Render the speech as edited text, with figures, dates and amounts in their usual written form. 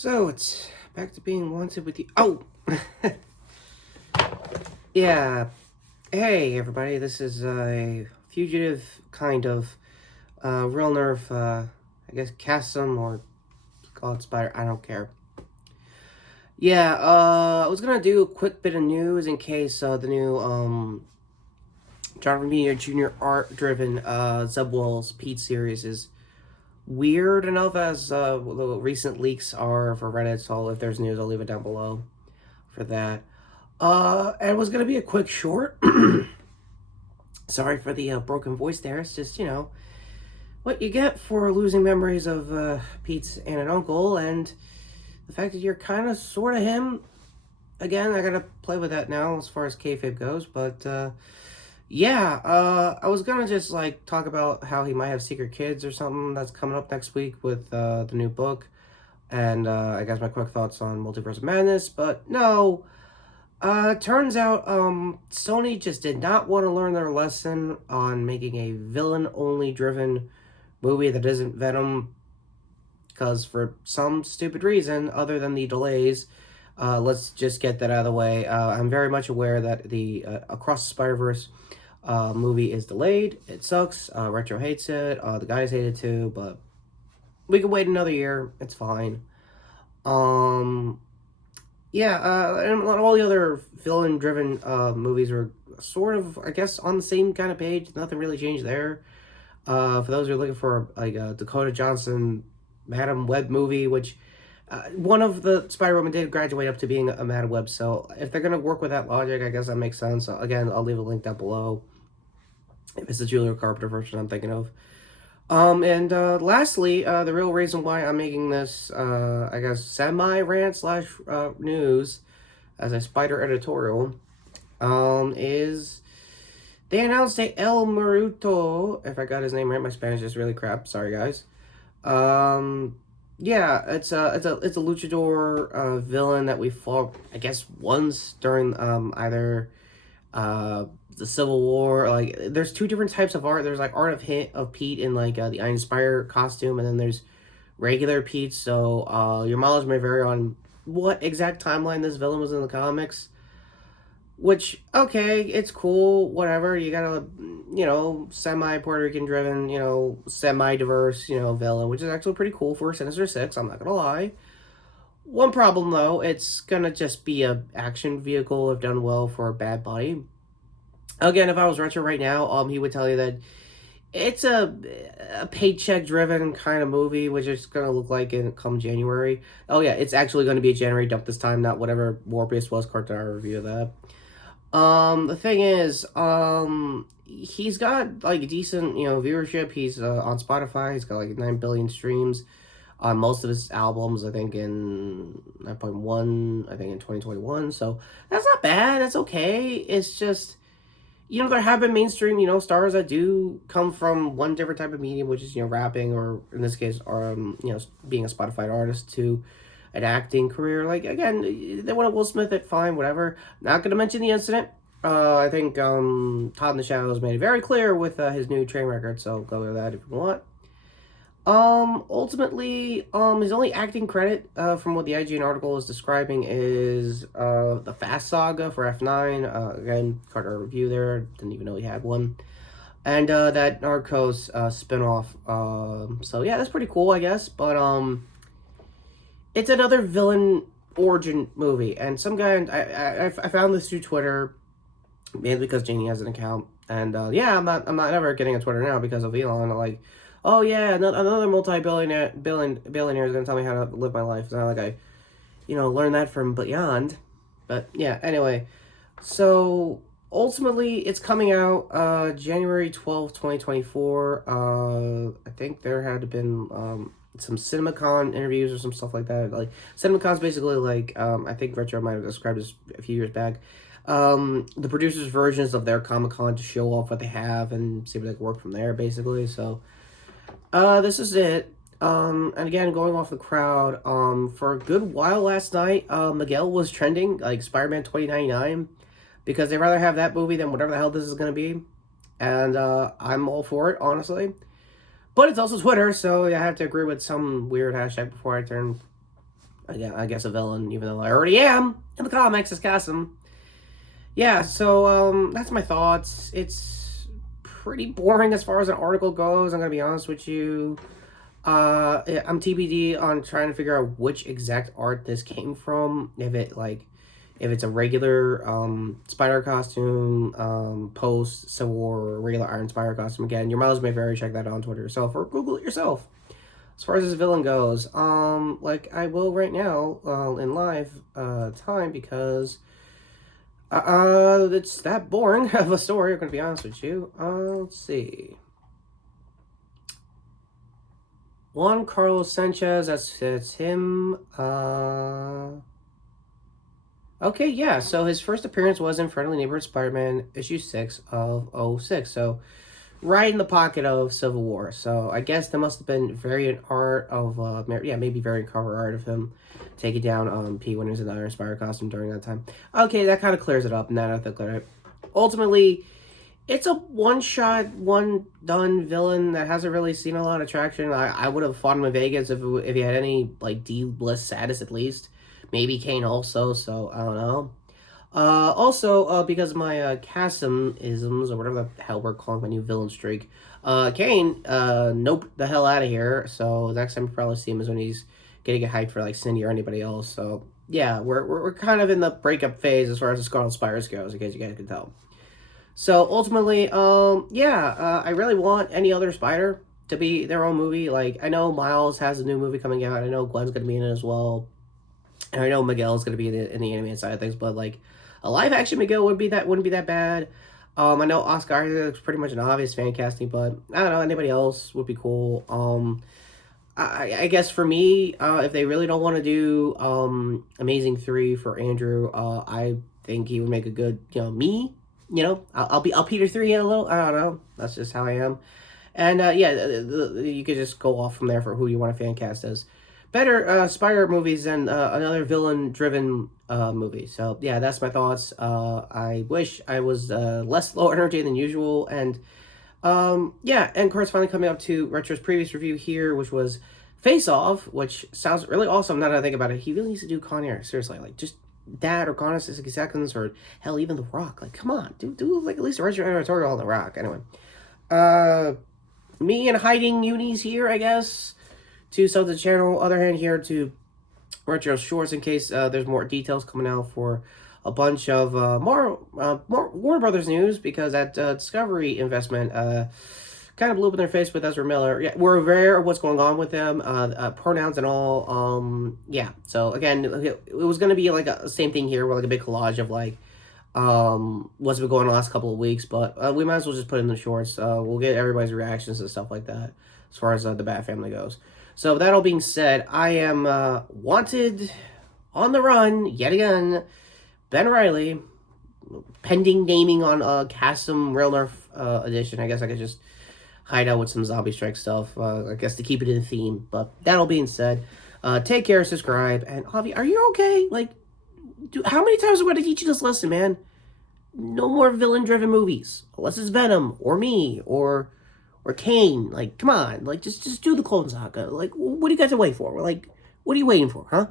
So it's back to being wanted with you. Oh, yeah. Hey, everybody. This is a fugitive kind of real nerf. I guess Chasm or call it spider. I don't care. Yeah. I was gonna do a quick bit of news in case the new John Romita Jr. art-driven Zebwell's Pete series is weird enough as the recent leaks are for Reddit. So if there's news, I'll leave it down below for that. And it was gonna be a quick short. Sorry for the broken voice there. It's just, what you get for losing memories of Pete's aunt and uncle, and the fact that you're kind of sort of him. Again, I gotta play with that now as far as kayfabe goes, but I was gonna just like talk about how he might have secret kids or something that's coming up next week with the new book, and I guess my quick thoughts on Multiverse of Madness, but no. Turns out, Sony just did not want to learn their lesson on making a villain-only driven movie that isn't Venom, because for some stupid reason, other than the delays, let's just get that out of the way. I'm very much aware that the Across the Spider-Verse movie is delayed. It sucks. Retro hates it. The guys hate it too, but we can wait another year. It's fine. And all the other villain-driven movies are sort of, I guess, on the same kind of page. Nothing really changed there. For those who are looking for like a Dakota Johnson Madam Web movie, which one of the Spider-Woman did graduate up to being a Madam Web, so if they're going to work with that logic, I guess that makes sense. Again, I'll leave a link down below if it's the Julia Carpenter version I'm thinking of. Lastly, the real reason why I'm making this, I guess, semi-rant slash news as a spider editorial, is they announced a El Muerto, if I got his name right. My Spanish is really crap. Sorry, guys. It's a luchador villain that we fought, I guess, once during either the Civil War. Like, there's two different types of art. There's like art of Pete in like the Iron Spider costume, and then there's regular Pete. So your mileage may vary on what exact timeline this villain was in the comics. Which, okay, it's cool, whatever. You got a, semi Puerto Rican driven, semi diverse, villain, which is actually pretty cool for Sinister Six. I'm not gonna lie. One problem though, it's gonna just be a action vehicle if done well for a bad body. Again, if I was Retro right now, he would tell you that it's a paycheck-driven kind of movie, which is going to look like in come January. Oh, yeah, it's actually going to be a January dump this time, not whatever Morbius was, cartoon review of that. The thing is, he's got, like, decent, viewership. He's on Spotify. He's got, like, 9 billion streams on most of his albums, I think in 9.1, I think in 2021. So that's not bad. That's okay. It's just, there have been mainstream, stars that do come from one different type of medium, which is, rapping, or in this case, being a Spotify artist, to an acting career. Like, again, they want to Will Smith it, fine, whatever. Not going to mention the incident. I think Todd in the Shadows made it very clear with his new train record, so go with that if you want. Ultimately, his only acting credit, from what the IGN article is describing, is, the Fast Saga for F9, again, Carter review there, didn't even know he had one, and, that Narcos, spin-off, so yeah, that's pretty cool, I guess, but, it's another villain origin movie, and some guy, I found this through Twitter, mainly because Janie has an account, and, I'm not ever getting a Twitter now because of Elon, like, oh yeah, another billionaire is gonna tell me how to live my life. It's not like I, learned that from Beyond. But yeah, anyway. So ultimately it's coming out January 12th, 2024. I think there had been some CinemaCon interviews or some stuff like that. Like, CinemaCon's basically like, I think Retro might have described this a few years back. The producers' versions of their Comic-Con to show off what they have and see if they can work from there, basically. So this is it. And again, going off the crowd, for a good while last night, Miguel was trending, like, Spider-Man 2099, because they'd rather have that movie than whatever the hell this is going to be. And, I'm all for it, honestly. But it's also Twitter, so I have to agree with some weird hashtag before I turn I guess a villain, even though I already am in the comics as Chasm. Yeah, so that's my thoughts. It's pretty boring as far as an article goes. I'm gonna be honest with you. I'm TBD on trying to figure out which exact art this came from. If it's a regular spider costume, post Civil War, or regular Iron Spider costume. Again, your mileage may vary. Check that out on Twitter yourself or Google it yourself. As far as this villain goes, like I will right now, in live time, because it's that boring of a story. I'm gonna be honest with you. Let's see. Juan Carlos Sanchez, that's him. Okay, yeah, so his first appearance was in Friendly Neighborhood Spider-Man issue 6 of '06. So right in the pocket of Civil War. So I guess there must have been variant art of maybe variant cover art of him taking down P when he was in the Iron Spider costume during that time. Okay, that kind of clears it up now that I think about it. Ultimately, it's a one-shot, one-done villain that hasn't really seen a lot of traction. I would have fought him in Vegas if he had any, like, D-list status at least. Maybe Kane also, so I don't know. Also, because of my Chasm-isms, or whatever the hell we're calling my new villain streak, Kane, nope the hell out of here. So next time you probably see him is when he's getting hyped for, like, Cindy or anybody else. So, yeah, we're kind of in the breakup phase as far as the Scarlet Spiders goes, in case you guys can tell. So ultimately, I really want any other Spider to be their own movie. Like, I know Miles has a new movie coming out. I know Gwen's going to be in it as well. And I know Miguel's going to be in the animated side of things. But, like, a live-action Miguel wouldn't be that bad. I know Oscar Isaac's pretty much an obvious fan casting. But, I don't know, anybody else would be cool. I guess for me, if they really don't want to do Amazing 3 for Andrew, I think he would make a good, me. I'll Peter 3 in a little. I don't know. That's just how I am. And you could just go off from there for who you want to fan cast as. Better Spider movies than another villain-driven movie. So yeah, that's my thoughts. I wish I was less low energy than usual. And and of course, finally coming up to Retro's previous review here, which was Face Off, which sounds really awesome. Now that I think about it, he really needs to do Con Air. Seriously, like just that or Gone in 60 Seconds, or hell, even The Rock. Like, come on, do like at least a retro editorial on The Rock. Anyway, me and hiding unis here, I guess, to sub the channel. Other hand here to retro shorts in case there's more details coming out for a bunch of more Warner Brothers news, because that Discovery investment kind of blew up in their face with Ezra Miller. Yeah, we're aware of what's going on with them, pronouns and all. So again, it was going to be like a same thing here, where like a big collage of like what's been going on the last couple of weeks, but we might as well just put in the shorts. We'll get everybody's reactions and stuff like that as far as the Bat Family goes. So that all being said, I am wanted on the run yet again. Ben Reilly, pending naming on Chasm Real Nerf edition. I guess I could just hide out with some Zombie Strike stuff, I guess, to keep it in the theme. But that all being said, take care, subscribe, and Avi, are you okay? Like, how many times do I teach you this lesson, man? No more villain-driven movies, unless it's Venom or me or Kane. Like, come on, like just do the Clone Saga. Like, what are you guys waiting for? Like, what are you waiting for, huh?